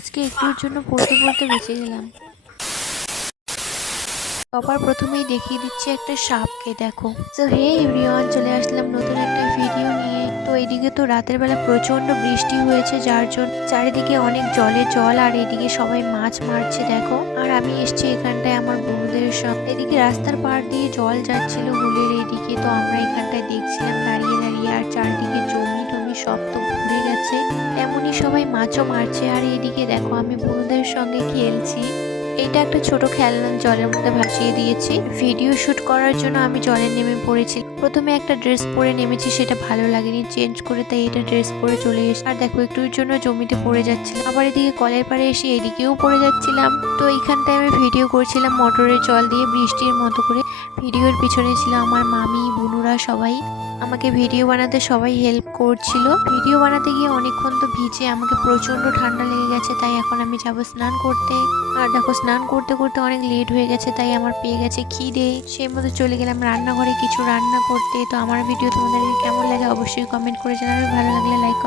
আজকে একটুর জন্য পড়তে পড়তে বেঁচে গেলাম। সবার প্রথমেই দেখিয়ে দিচ্ছি একটা সাপকে, দেখো। তো হে এভরিওয়ান, চলে আসলাম নতুন একটা ভিডিও নিয়ে। তো এদিকে তো রাতের বেলা প্রচন্ড বৃষ্টি হয়েছে, যার জন্য চারিদিকে অনেক জলে জল, আর এদিকে সবাই মাছ মারছে দেখো। আর আমি এসছি এখানটায় আমার বন্ধুদের সঙ্গে। এদিকে রাস্তার পাড় দিয়ে জল যাচ্ছিল হুলের এদিকে, তো আমরা এখানটায় দেখছিলাম দাঁড়িয়ে দাঁড়িয়ে। আর চারিদিকে জমি টমি সব তো ভরে গেছে, তেমনি সবাই মাছও মারছে। আর এদিকে দেখো আমি বন্ধুদের সঙ্গে খেলছি। এটা একটা ছোট খেলনা জলের মধ্যে ভাসিয়ে দিয়েছি। ভিডিও শুট করার জন্য আমি জলে নেমে পড়েছি। প্রথমে একটা ড্রেস পরে নেমেছি, সেটা ভালো লাগেনি, চেঞ্জ করে তাই এটা ড্রেস পরে চলে এসেছি। আর দেখো একটুর জন্য জমিতে পড়ে যাচ্ছিলাম, আবার এদিকে কলের পাড়ে এসে এদিকেও পড়ে যাচ্ছিলাম। তো এইখানটায় আমি ভিডিও করছিলাম মোটরের জল দিয়ে বৃষ্টির মতো করে। ভিডিওর পিছনে ছিল আমার মামি বুনুরা, সবাই আমাকে ভিডিও বানাতে সবাই হেল্প করছিল। ভিডিও বানাতে গিয়ে অনেকক্ষণ তো ভিজে আমাকে প্রচন্ড ঠান্ডা লেগে গেছে, তাই এখন আমি যাবো স্নান করতে। আর দেখো স্নান করতে করতে অনেক লেট হয়ে গেছে, তাই আমার পেয়ে গেছে খিদে। সেই মতো চলে গেলাম রান্নাঘরে কিছু রান্না করতে। তো আমার ভিডিও তোমাদের কেমন লাগে অবশ্যই কমেন্ট করে জানাবে, ভালো লাগলে লাইক